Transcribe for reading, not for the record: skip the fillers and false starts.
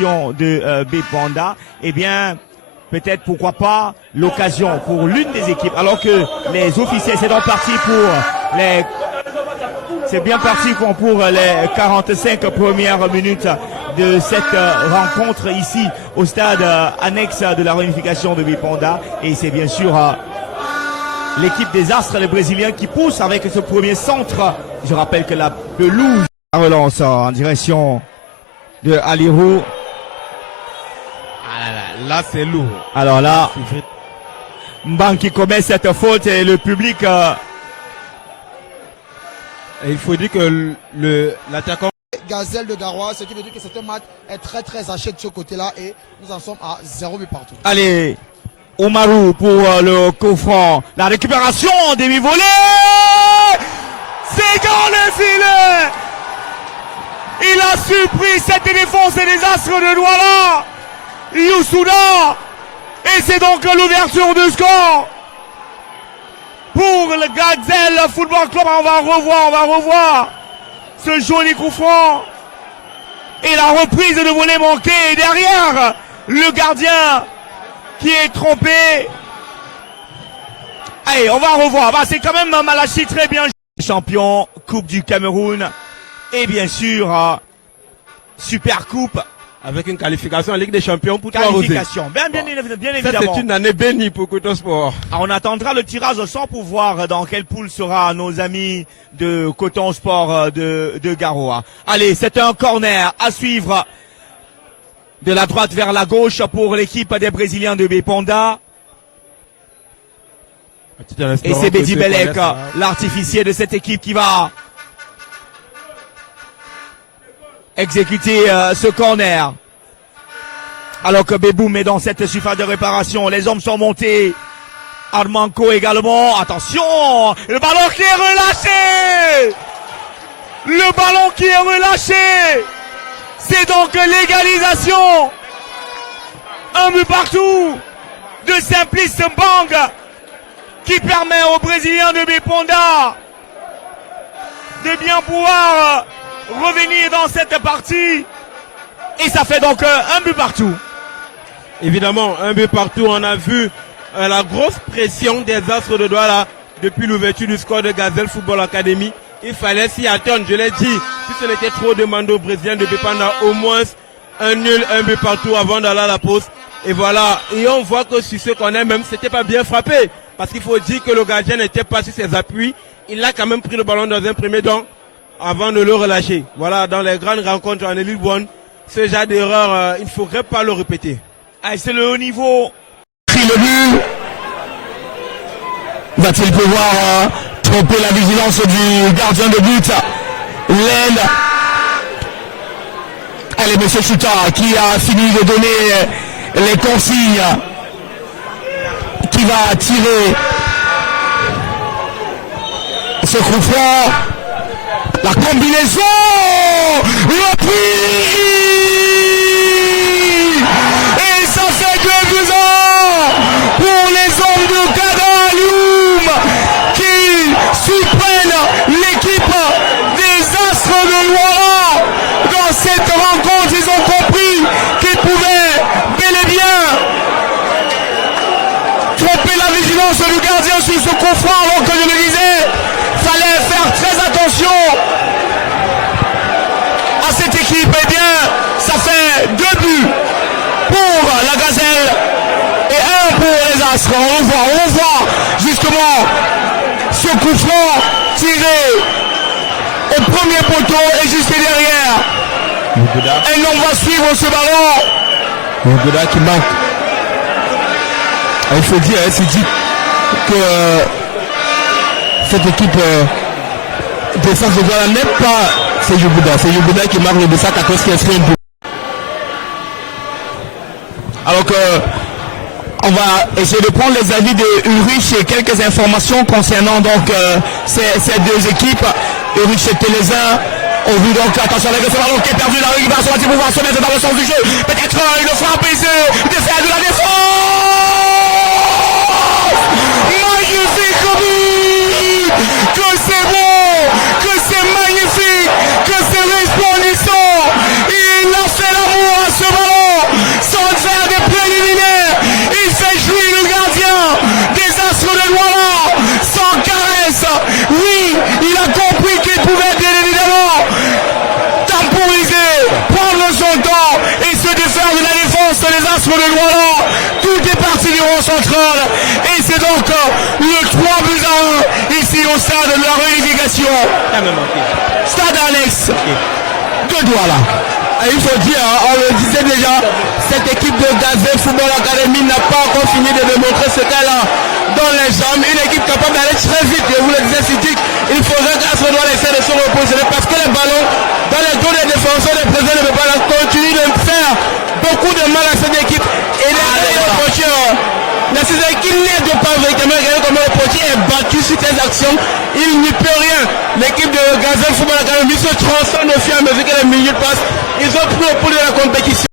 réunification de Bepanda, eh bien, peut-être pourquoi pas l'occasion pour l'une des équipes, alors que les officiels, c'est donc parti pour les... C'est bien parti pour les 45 premières minutes de cette rencontre ici au stade annexe de la réunification de Bepanda. Et c'est bien sûr l'équipe des Astres, les Brésiliens, qui poussent avec ce premier centre. Je rappelle que la pelouse relance en direction de Alirou. Ah là c'est lourd. Alors là, Mbang qui commet cette faute et le public... Et il faut dire que l'attaquant Gazelle de Garoua, ce qui veut dire que ce match est très très haché de ce côté-là et nous en sommes à 0 but partout. Allez, Omarou pour le coup franc. La récupération, demi-volée. C'est dans le filet. Il a surpris cette défense des Astres de Douala. Youssouda. Et c'est donc l'ouverture du score. Pour le Gazelle Football Club, on va revoir ce joli coup franc. Et la reprise de volée manquée. Et derrière, le gardien qui est trompé. Allez, on va revoir. Bah, c'est quand même Malachi très bien. Champion, Coupe du Cameroun. Et bien sûr, Super Coupe. avec une qualification en Ligue des Champions pour toi, Qualification, bien évidemment. Ça, c'est une année bénie pour Coton Sport. On attendra le tirage au sort pour voir dans quelle poule sera nos amis de Coton Sport de Garoua. Allez, c'est un corner à suivre de la droite vers la gauche pour l'équipe des Brésiliens de Bepanda. Et c'est Bedi Belek, l'artificier de cette équipe, qui va exécuter ce corner. Alors que Beboum est dans cette surface de réparation. Les hommes sont montés. Armanco également. Attention! Le ballon qui est relâché! Le ballon qui est relâché! C'est donc l'égalisation! Un but partout de Simplice Mbang qui permet aux Brésiliens de Bepanda de bien pouvoir revenir dans cette partie. Et ça fait donc un but partout. Évidemment, un but partout. On a vu la grosse pression des Astres de Douala depuis l'ouverture du score de Gazelle Football Academy. Il fallait s'y attendre, je l'ai dit. Si ce n'était trop demandé aux Brésiliens de Bepanda, au moins un nul, un but partout avant d'aller à la pause. Et voilà. Et on voit que sur ce qu'on a même, c'était pas bien frappé. Parce qu'il faut dire que le gardien n'était pas sur ses appuis. Il a quand même pris le ballon dans un premier temps avant de le relâcher. Voilà, dans les grandes rencontres en Elite One, ce genre d'erreur, il ne faudrait pas le répéter. Ah, c'est le haut niveau. Le but. Va-t-il pouvoir tromper la vigilance du gardien de but? L'aile. Allez, monsieur Chuta, qui a fini de donner les consignes, qui va tirer ce coup franc. La combinaison, repris, et ça fait 2-2 pour les hommes de Kadaloum qui surprennent l'équipe des Astres de Douala. Dans cette rencontre, ils ont compris qu'ils pouvaient bel et bien tromper la vigilance du gardien sur ce coup franc, alors que je le disais, fallait faire très attention à cette équipe. Eh bien, ça fait 2 buts pour la Gazelle et 1 pour les Astres. On voit justement ce coup franc tiré au premier poteau et juste derrière. Et on va suivre ce ballon. Mougouda qui manque. Il faut dire, c'est dit que cette équipe défense de Douala n'est pas Sejoubouda. C'est Sejoubouda qui marque le but 14 qui inscrit un but. Alors que on va essayer de prendre les avis de Ulrich et quelques informations concernant donc ces deux équipes. Ulrich et Télézin ont vu donc, attention avec ce ballon qui est perdu, la récupération va pouvoir se mettre dans le sens du jeu. Peut-être une frappe de faire de la défense. Magnifique but! Que c'est beau! Que c'est magnifique! Que c'est resplendissant! Il a fait l'amour à ce ballon! des Astres de Douala. Tout est parti du rond central. Et c'est donc le 3-1 ici au stade de la réunification. Stade Alex de Douala. Il faut dire, on le disait déjà, cette équipe de Gazelle Football Academy n'a pas encore fini de démontrer ce qu'elle a dans les jambes. Une équipe capable d'aller très vite, je vous le disais, Sidik, il faudrait qu'Astre doit essayer de se reposer parce que les ballons dans les dos des défenseurs des présidents ne peuvent pas continuer de faire beaucoup de mal à cette équipe. Et derrière le coach, qu'il n'aide pas véritablement regarder comment le potier est battu sur tes actions. Il n'y peut rien. L'équipe de Gazelle Football Academy se transforme au fur et à mesure que les minutes passent. Ils ont pris au pouls de la compétition.